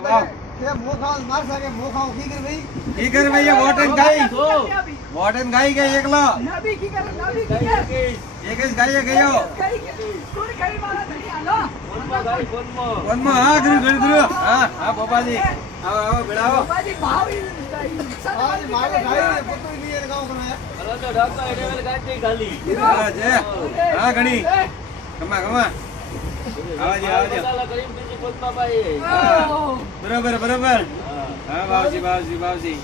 વાહ તે મોખા માર સાકે મોખા કી કર ભાઈ કી કર ભાઈ વોટન ગાઈ ગઈ એકલો નબી કી કર નબી કી કર એક જ ગાઈ ગયો કોણ ખાઈ મારા ધણી હાલો કોનમાં હા ગુરુ હા હા બાબાજી આવો આવો બેડાવો બાજી ભાવી આજ મારે ભાઈ પોતો ની એ ગાવ કરે હા જે હા ઘણી કમા આવાજી બરાબર હા બાવજી